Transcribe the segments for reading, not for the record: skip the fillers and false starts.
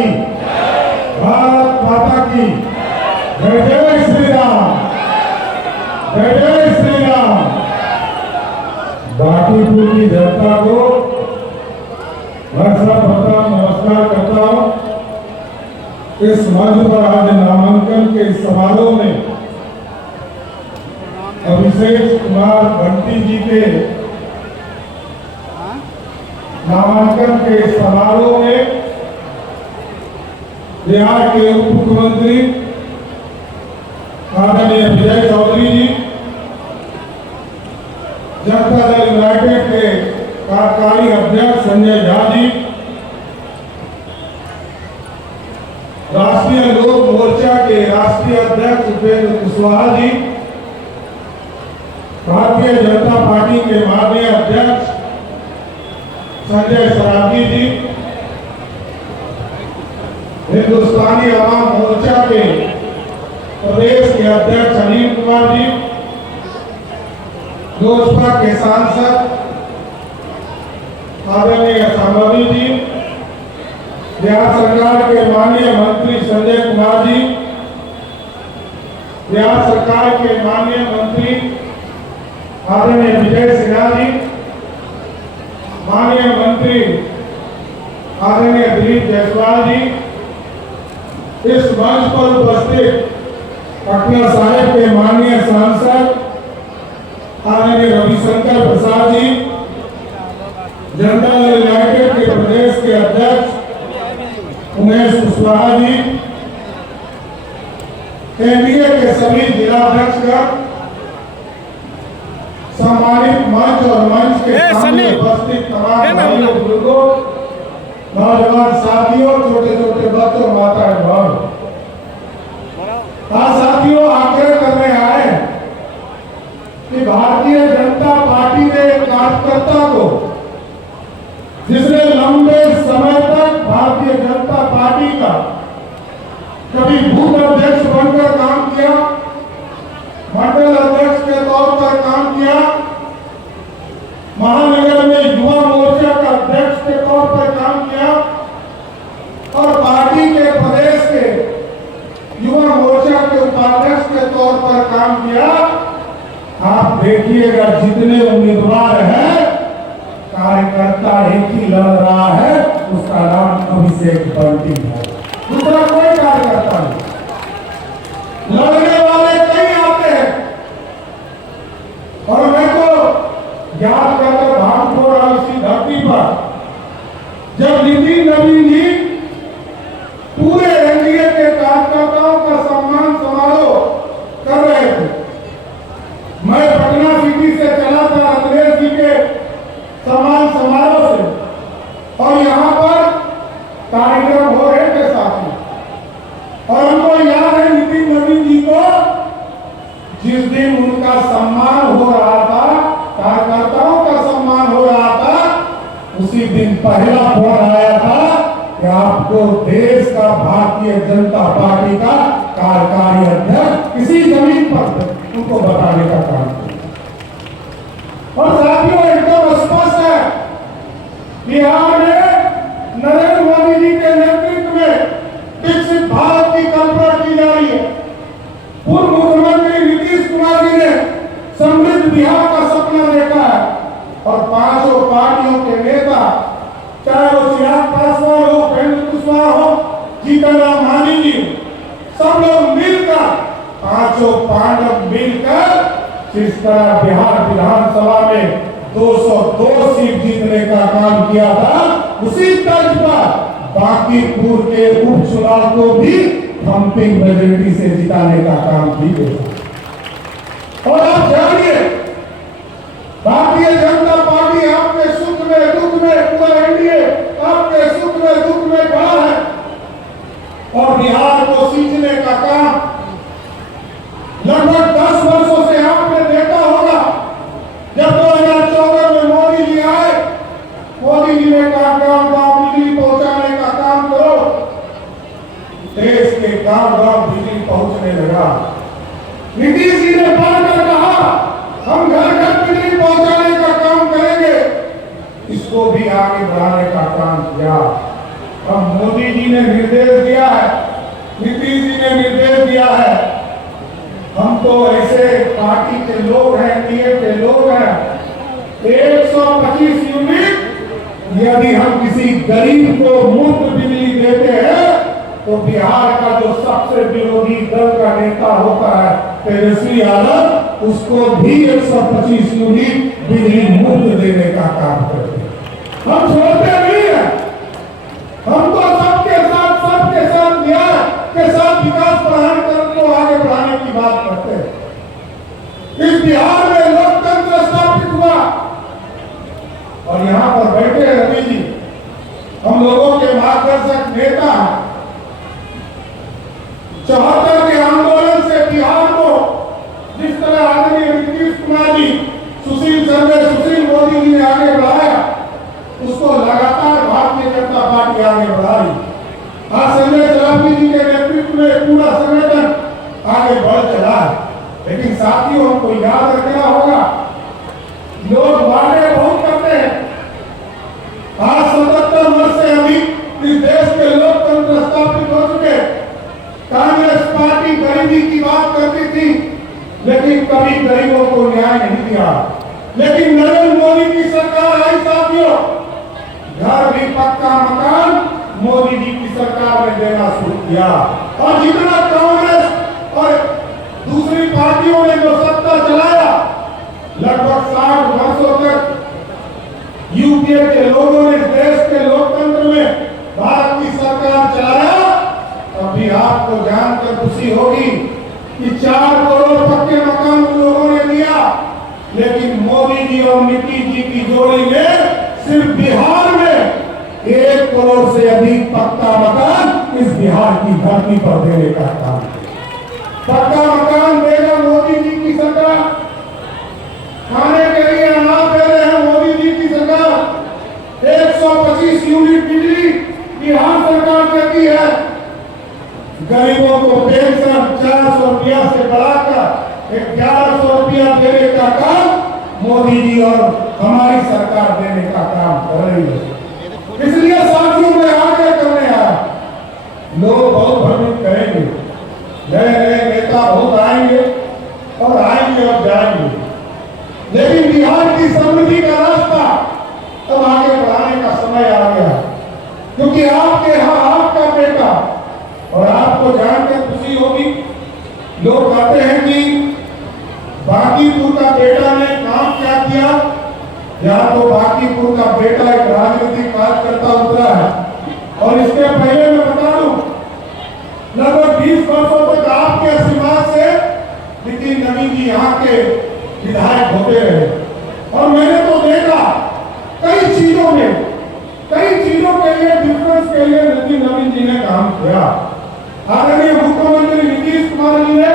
की, भारत माता की जय। जय श्री राम, जय जय श्री राम। बांकीपुर की जनता को मैं सर्वप्रथम नमस्कार करता हूँ। इस मंच पर आज नामांकन के समारोह में अभिषेक कुमार बंटी जी के नामांकन के समारोह में बिहार के उप मुख्यमंत्री आदरणीय विजय चौधरी जी, जनता दल यूनाइटेड के कार्यकारी अध्यक्ष संजय झा जी, राष्ट्रीय लोक मोर्चा के राष्ट्रीय अध्यक्ष उपेंद्र कुशवाहा जी, भारतीय जनता पार्टी के माननीय अध्यक्ष संजय सरावगी जी, हिंदुस्तानी आवाम मोर्चा के प्रदेश के अध्यक्ष अनिल कुमार जी, लोजपा के सांसद आदरणीय संभवी जी, बिहार सरकार के माननीय मंत्री संजय कुमार जी, बिहार सरकार के माननीय मंत्री आदरणीय विजय सिन्हा जी, माननीय मंत्री आदरणीय दिलीप जायसवाल जी, इस मंच पर उपस्थित पटना साहिब के माननीय सांसद आदरणीय रविशंकर प्रसाद जी, जनता दल यूनाइटेड के प्रदेश के अध्यक्ष उमेश कुशवाहा जी, एनडीए के सभी जिलाध्यक्षगण, सम्मानित मंच और मंच के सामने उपस्थित तमाम भाइयों बुजुर्गों, नौजवान साथियों, छोटे छोटे बच्चों, माताएं बहनों, साथियों, आग्रह करने आए कि भारतीय जनता पार्टी ने एक कार्यकर्ता को, जिसने लंबे समय तक भारतीय जनता पार्टी का कभी बूथ अध्यक्ष बनकर काम किया, मंडल अध्यक्ष के तौर पर काम किया, महानगर में युवा मोर्चा का अध्यक्ष के तौर पर काम किया और पार्टी के प्रदेश के युवा मोर्चा के उपाध्यक्ष के तौर पर काम किया। आप देखिएगा जितने उम्मीदवार हैं, कार्यकर्ता एक ही लड़ रहा है, उसका नाम अभिषेक बंटी है, दूसरा कोई कार्यकर्ता नहीं। लड़ने वाले कई आते हैं और मैं तो याद करकर भागपुर और इसी धरती पर जब नितिन नवीन जी पूरे एनडीए के कार्यकर्ताओं का सम्मान समारोह कर रहे थे, मैं पटना सिटी से चला था रत्नेश जी के सम्मान समारोह से, और यहाँ पर कार्यक्रम हो रहे थे साथी, और हमको याद है नितिन नवीन जी को जिस दिन उनका सम्मान हो रहा था, कार्यकर्ताओं का सम्मान हो रहा था, उसी दिन पहला फोन आया था कि आपको देश का भारतीय जनता पार्टी का कार्यकारी अध्यक्ष किसी जमीन पर उनको बताने का काम किया। और साथियों, एकदम स्पष्ट है, बिहार में नरेंद्र मोदी जी के नेतृत्व में विकसित भारत की कल्पना की जा रही है। पूर्व मुख्यमंत्री नीतीश कुमार जी ने समृद्ध बिहार का सपना देखा है और पांचों पार्टियों के नेता, चाहे वो चिराग पासवान हो, उपेंद्र कुशवाहा हो, जीतन राम मांझी जी, सब लोग मिलकर, पांचों पांडव मिलकर जिस तरह बिहार विधानसभा में 202 सीट जीतने का काम किया था, उसी तर्ज पर बांकीपुर के उपचुनाव को भी थम्पिंग मेजोरिटी से जिताने का काम भी किया। और आप जानिए, भारतीय जनता पार्टी आपके सुख में दुख में, पूरा एनडीए आपके सुख में दुख में खड़ा है, और बिहार को सींचने का काम लगभग 10 वर्षों से आपने देखा होगा। जब 2014 में मोदी जी आए, मोदी जी ने कहा गांव-गांव बिजली पहुंचाने का काम करो, देश के गांव-गांव बिजली पहुंचने लगा। नीतीश जी ने बढ़कर कहा हम घर-घर बिजली पहुंचाने का काम करेंगे, इसको भी आगे बढ़ाने का काम किया। अब मोदी जी ने निर्देश दिया है, नीतीश जी ने निर्देश दिया है, हम तो ऐसे पार्टी के लोग हैं, एनडीए के लोग हैं, 125 यूनिट यदि हम किसी गरीब को मुफ्त बिजली देते हैं तो बिहार का जो सबसे विरोधी दल का नेता होता है तेजस्वी यादव, उसको भी 125 यूनिट बिजली मुफ्त देने का काम करते हैं। हम छोड़ते नहीं है, हम तो सबके साथ न्याय के साथ विकास प्रदान करने को आगे बढ़ाने की बात करते हैं। इस बिहार में लोकतंत्र स्थापित हुआ और यहाँ पर बैठे रवि जी हम लोगों के मार्गदर्शक नेता हैं। 74 के आंदोलन से बिहार को जिस तरह आदरणीय नीतीश कुमार जी, सुशील मोदी जी ने आगे बढ़ाया, उसको लगातार भारतीय जनता पार्टी आगे बढ़ा रही। आज संजय सरावगी जी के नेतृत्व में पूरा संगठन आगे बढ़ चला है। लेकिन साथियों, हमको याद रखना होगा, लोग वादे बहुत करते हैं। आज 77 वर्ष से अधिक इस देश के लोकतंत्र स्थापित हो चुके। कांग्रेस पार्टी गरीबी की बात करती थी, लेकिन कभी गरीबों को न्याय नहीं दिया। लेकिन नरेंद्र मोदी की सरकार आई साथियों, घर भी पक्का मकान मोदी जी की सरकार ने देना शुरू किया। और जितना कांग्रेस और दूसरी पार्टियों ने जो सत्ता चलाया, लगभग 60 वर्षों तक यूपीए के लोगों ने देश के लोकतंत्र में भारत की सरकार चलाया। अभी आपको जानकर खुशी होगी कि 4 करोड़ पक्के मकान उन लोगों ने दिया, लेकिन मोदी जी और नीतीश जी की जोड़ी ने सिर्फ बिहार में 1 करोड़ से अधिक पक्का मकान इस बिहार की धरती पर देने का काम किया। पक्का मकान देगा मोदी जी की सरकार, खाने के लिए अनाज दे रहे हैं मोदी जी की सरकार। 125 यूनिट बिजली बिहार सरकार देती है। गरीबों को पेंशन 400 रुपया से बढ़ाकर 1100 रुपया देने का काम मोदी जी और हमारी सरकार देने का काम कर रही है। इसलिए साथियों में आगे करने आया, लोग बहुत भ्रमित करेंगे, नए नए नेता बहुत आएंगे और जाएंगे, लेकिन बिहार की समृद्धि का रास्ता तब आगे बढ़ाने का समय आ गया, क्योंकि आपके यहाँ आपका बेटा, और आपको जानकर खुशी होगी, लोग कहते हैं कि बांकीपुर का बेटा ने काम क्या किया। या तो बांकीपुर का बेटा एक राजनीतिक कार्यकर्ता उतरा है, और इसके पहले मैं बता दूं, लगभग 20 वर्षों तक आपके आशीर्वाद से नितिन नवीन जी यहाँ के विधायक होते रहे। और मैंने तो देखा कई चीजों के लिए डिफरेंस के लिए नितिन नवीन जी ने काम किया। आदरणीय मुख्यमंत्री नीतीश कुमार जी ने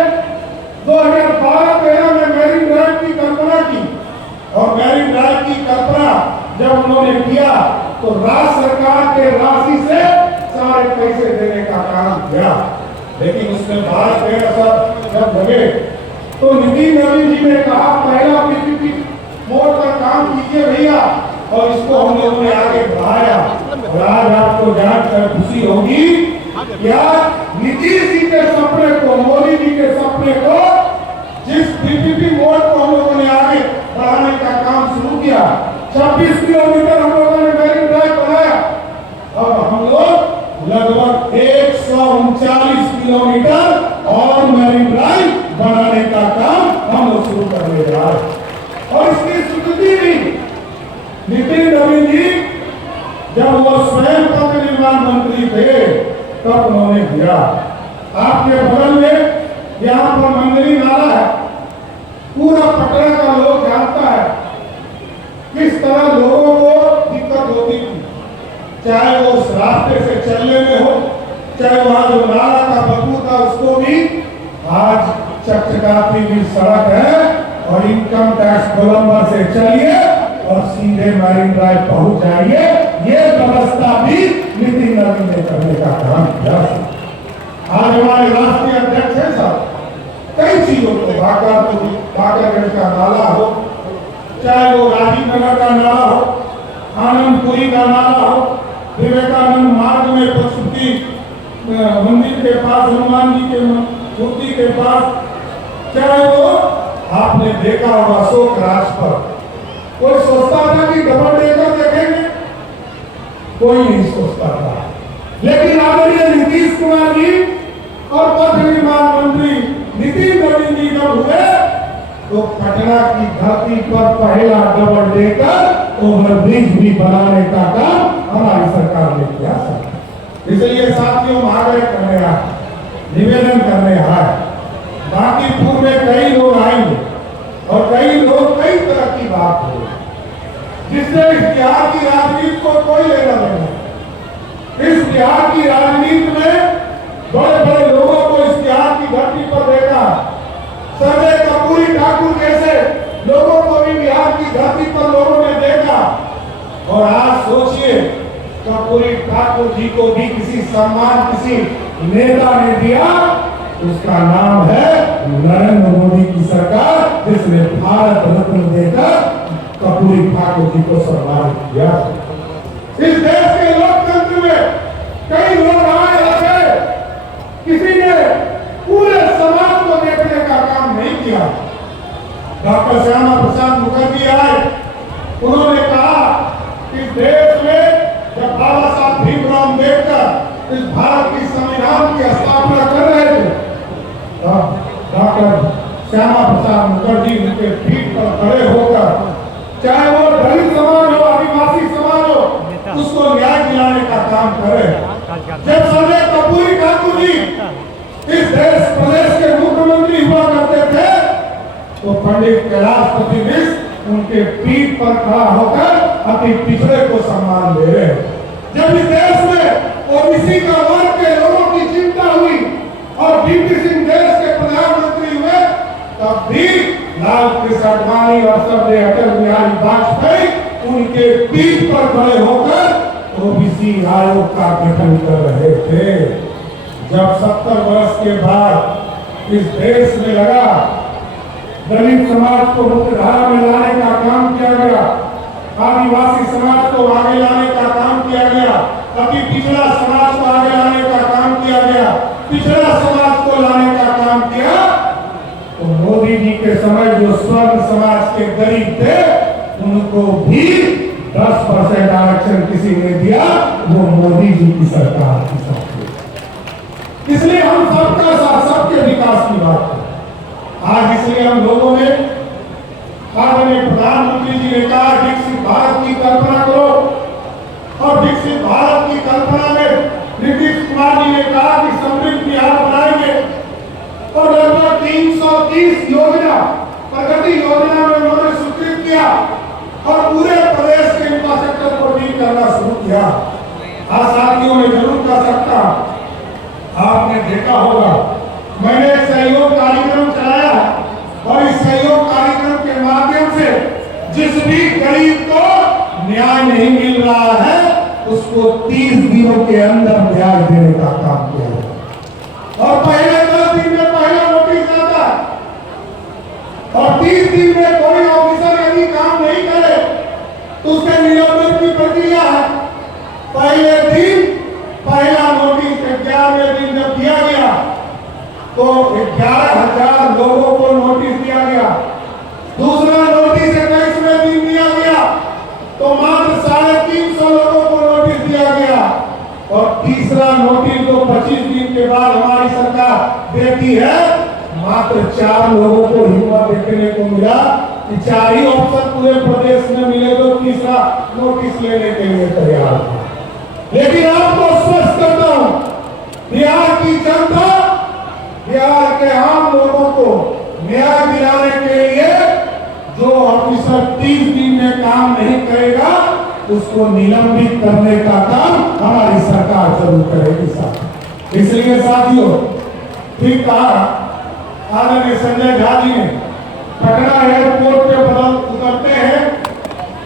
2012-13 में मैरीन ड्राइव की कल्पना की, और मैरीन ड्राइव की कल्पना जब उन्होंने किया तो राज्य सरकार के राशि से सारे पैसे देने का काम किया। लेकिन उसमें 12-13 जब लगे तो नितिन नवीन जी ने कहा, पहला पीपीपी मोड का काम कीजिए भैया, और इसको हम लोगों ने आगे बढ़ाया। और आज आपको जानकर खुशी होगी, क्या नीतीश जी के सपने को, मोदी जी के सपने को, जिस पीपीपी मोड को हम लोगों ने आगे बढ़ाने का काम शुरू किया, 26 किलोमीटर हम लोगों ने मैरीन ड्राइव बनाया। अब हम लोग लगभग 139 किलोमीटर और मैरीन ड्राइव बनाने का काम हम लोग शुरू करने जा रहे हैं। और इसकी स्वीकृति भी नितिन नवीन जी जब वो स्वयं पथ निर्माण मंत्री थे तब उन्होंने दिया। आपके बगल में यहाँ पर मंगली नाला है, पूरा पटना का लोग जानता है किस तरह लोगों को दिक्कत होती थी, चाहे वो उस रास्ते से चलने में हो, चाहे वहां जो नाला का बदबू था उसको भी। आज चकचकाती भी सड़क है, और इनकम टैक्स गोलंबर से चलिए और सीधे मैरीन ड्राइव पहुंच जाइए। ये व्यवस्था भी नितिन नवीन ने करने का काम किया। आज हमारे राष्ट्रीय अध्यक्ष है साहब, कई चीजों को बाकागंज का नाला हो, चाहे वो राजीव नगर का नाला हो, आनंदपुरी का नाला हो, विवेकानंद मार्ग में मंदिर के पास, हनुमान जी के मूर्ति के पास, चाहे वो आपने देखा होगा अशोक राजपथ, कोई सोचता था कि डबल डेकर देखेंगे? कोई नहीं सोचता था। लेकिन आदरणीय नीतीश कुमार जी और पथ निर्माण मंत्री नितिन नवीन जी जब हुए तो पटना की धरती पर पहला डबल डेकर ओवरब्रिज भी बनाने का काम हमारी सरकार ने किया। इसलिए साथियों आग्रह करने आए, निवेदन करने आए, बाकी पूर्व में कई लोग आएंगे और कई लोग कई तरह की बात हो, जिससे इस बिहार की राजनीति को कोई लेना देना। इस बिहार की राजनीति में बड़े बड़े लोगों को इस बिहार की धरती पर देखा, सर्वे कर्पूरी ठाकुर जैसे लोगों को भी बिहार की धरती पर लोगों ने देखा। और आज सोचिए, कर्पूरी ठाकुर जी को भी किसी सम्मान किसी नेता ने दिया, उसका नाम है नरेंद्र मोदी की सरकार, जिसने भारत रत्न देकर कर्पूरी ठाकुर जी को सम्मानित किया। इस देश के लोकतंत्र में कई लोग आए रहे, किसी ने पूरे समाज को देखने का काम नहीं किया। डॉक्टर श्यामा प्रसाद मुखर्जी आए, उन्होंने कहा इस देश में जब बाबा साहब भीमराव अम्बेडकर इस भारत की संविधान की स्थापना कर रहे थे, डॉक्टर श्यामा प्रसाद मुखर्जी उनके पीठ पर खड़े होकर, चाहे वो दलित समाज हो, आदिवासी समाज हो, उसको न्याय दिलाने का काम करे। जब सर्वे कर्पूरी ठाकुर जी इस देश प्रदेश के मुख्यमंत्री हुआ करते थे तो पंडित कैलाशपति मिश्र उनके पीठ पर खड़ा होकर अति पिछड़े को सम्मान दे रहे। जब इस देश में ओबीसी का वर्ग के लोगों की चिंता हुई और वीपी सिंह देश के प्रधानमंत्री हुए, तब भी लाल कृष्ण आडवाणी और सर्वे अटल बिहारी वाजपेयी उनके पीठ पर खड़े होकर ओबीसी आयोग का गठन कर रहे थे। जब 70 वर्ष के बाद इस देश में लगा दलित समाज को मुख्यधारा में लाने का काम किया गया, आदिवासी समाज को आगे लाने का काम किया गया, अति पिछड़ा समाज को आगे लाने का काम किया गया, पिछड़ा समाज को लाने का काम किया, तो मोदी जी के समय जो स्वर्ण समाज के गरीब थे उनको भी 10% आरक्षण किसी ने दिया, वो मोदी जी की सरकार की साथ। इसलिए हम सबका साथ, सबके विकास की बात करें आज। इसलिए हम लोगों ने आदरणीय प्रधानमंत्री जी ने कहा विकसित भारत की कल्पना करो, और विकसित भारत की कल्पना में नीतीश कुमार जी ने कहा कि समृद्ध बिहार बनाएंगे, और लगभग 330 योजना प्रगति योजना में उन्होंने स्वीकृत किया और पूरे प्रदेश के इंफ्रास्ट्रक्चर को ठीक करना शुरू किया। आज साथियों में जरूर कर सकता, आपने देखा होगा मैंने एक सहयोग कार्यक्रम चलाया और इस सहयोग कार्यक्रम के माध्यम से जिस भी गरीब को न्याय नहीं मिल रहा है उसको 30 दिनों के अंदर न्याय देने का काम किया है। और पहले 10 दिन में पहला नोटिस आता है और 30 दिन में कोई ऑफिसर यदि काम नहीं करे तो उसके निलंबन की प्रक्रिया है। पहले दिन पहला नोटिस 11वें दिन जब दिया गया तो 11,000 लोगों को नोटिस दिया गया। दूसरा नोटिस 21वें दिन दिया गया तो मात्र 350 लोगों को नोटिस दिया गया, और तीसरा नोटिस तो 25 दिन के बाद हमारी सरकार देती है, मात्र 4 लोगों को हिम्मत देखने को मिला कि 4 ही ऑप्शन पूरे प्रदेश में मिले तो तीसरा नोटिस लेने के लिए तैयार था। लेकिन आपको स्पष्ट करता हूं, बिहार की जनता, बिहार के आम लोगों को न्याय दिलाने के लिए जो ऑफिसर 30 दिन में काम नहीं करेगा उसको निलंबित करने का काम हमारी सरकार जरूर करेगी साथ। इसलिए साथियों, ठीक कहा आदरणीय संजय झा जी ने, पटना एयरपोर्ट पे उतरते हैं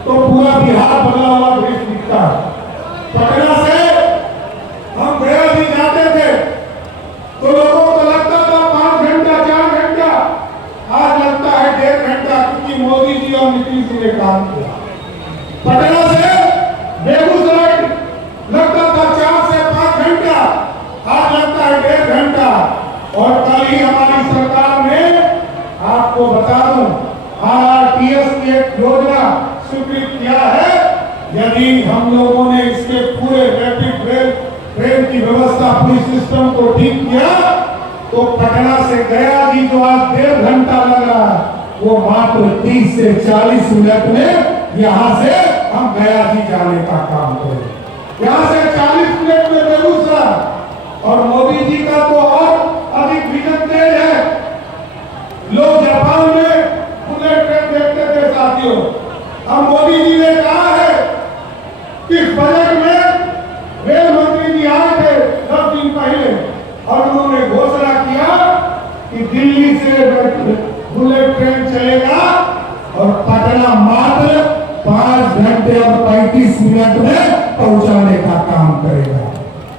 तो पूरा बिहार बदला हुआ दृश्य दिखता है। पटना से हम गया भी जाते थे तो लोगों को लगता था 5 घंटा 4 घंटा, आज लगता है 1.5 घंटा, क्योंकि मोदी जी और नीतीश जी ने काम किया। पटना से बेगूसराय लगता था 4 से 5 घंटा, आज जब हम लोगों ने इसके पूरे रैपिड ट्रेन की व्यवस्था, पूरी सिस्टम को ठीक किया, तो पटना से गया जी जो आज 1.5 घंटा लग रहा है, वो मात्र 30 से 40 मिनट में यहाँ से हम गया जी जाने का काम करें। यहाँ से 40 मिनट में बेगूसराय। और मोदी जी का तो और अधिक विजन तेज है। लोग जापान में बुलेट ट्रेन देखते थे साथियों, अब मोदी जी ने कहा है कि बजट में रेल मंत्री जी आए थे 10 दिन पहले और उन्होंने घोषणा किया कि दिल्ली से बुलेट ट्रेन चलेगा और पटना मात्र 5 घंटे और 35 मिनट में पहुंचाने का काम करेगा।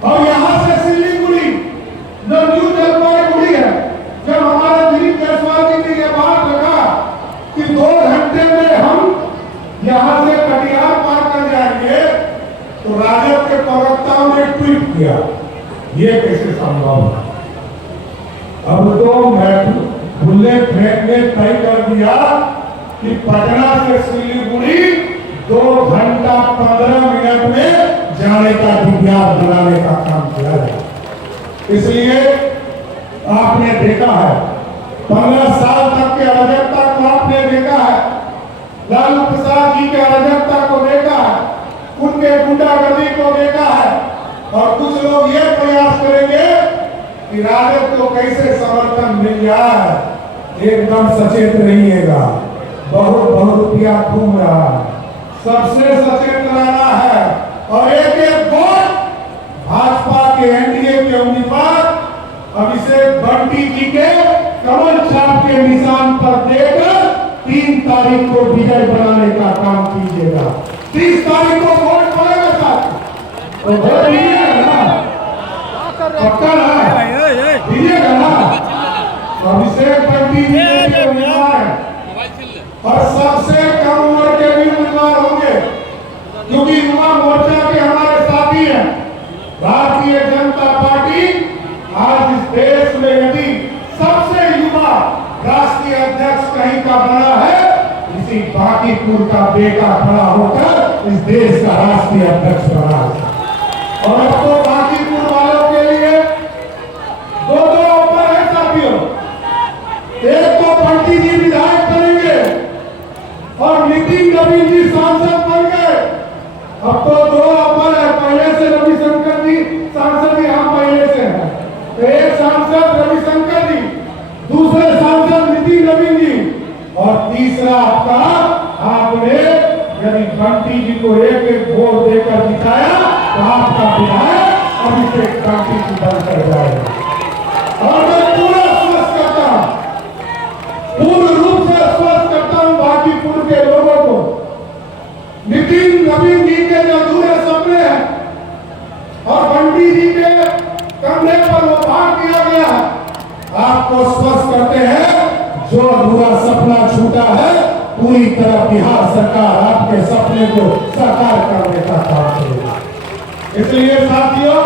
और यहां से सिलीगुड़ी जो न्यू जलपाईगुड़ी है, जब हमारे दिलीप जायसवाल जी ने यह बात रखा कि 2 घंटे में हम यहां से कटिहार पार कर जाएंगे, तो राजद के प्रवक्ताओं ने ट्वीट किया, ये कैसे संभव है। अब तो बुलेट ट्रेन ने तय कर दिया कि पटना से सिलीगुड़ी 2 घंटा 15 मिनट में जाने का विज्ञान बनाने का काम किया है। इसलिए आपने देखा है 15 साल तक के अराजकता को आपने देखा है, लालू प्रसाद जी के अराजकता को देखा है, उनके गुंडागर्दी को देखा है, और कुछ लोग ये प्रयास करेंगे कि राजद को कैसे समर्थन मिल जाए। एकदम सचेत रहिएगा, बहुत रुपया घूम रहा है, सबसे सचेत रहना है और एक वोट भाजपा के एनडीए के उम्मीदवार अभिषेक बंटी जी के कमल छाप के निशान पर देकर 3 तारीख को विजय बनाने का काम कीजिएगा। 30 तारीख को वोट पड़ेगा साथ, तो वोट दीजिएगा ना, पक्का ना दीजिएगा ना। अभिषेक बंटी जी के उम्मीदवार है और सबसे कम उम्र के भी उम्मीदवार होंगे, क्योंकि युवा मोर्चा के हमारे साथी हैं। भारतीय जनता पार्टी आज इस देश में यदि सबसे युवा राष्ट्रीय अध्यक्ष कहीं का बना है, इसी बांकीपुर का बेटा खड़ा होकर इस देश का राष्ट्रीय अध्यक्ष बना है। और अब तो बांकीपुर वालों के लिए 2 ऑफर है साथियों। एक तो बंटी जी विधायक बनेंगे और नितिन नवीन जी सांसद बन गए। अब तो 2 ऑफर है, पहले से रविशंकर जी सांसद ही हम पहले से हैं, तो एक सांसद रविशंकर जी, दूसरे सांसद नितिन नवीन जी, और तीसरा आपने यदि बंटी जी को एक वोट देकर जिताया तो आपका विधायक अभिषेक बंटी जी बनकर जाएगा। और मैं पूरा स्वस्थ करता हूं, पूर्ण रूप से स्वस्थ करता हूं बांकीपुर के लोगों को। नितिन नवीन जी के जो अधूरे सपने हैं और बंटी जी के कंधे पर वो भार किया गया है, आपको स्वस्थ करते हैं। जो अधूरा सपना छूटा है, पूरी तरह बिहार सरकार आपके सपने को साकार करने का काम करेगी। इसलिए साथियों,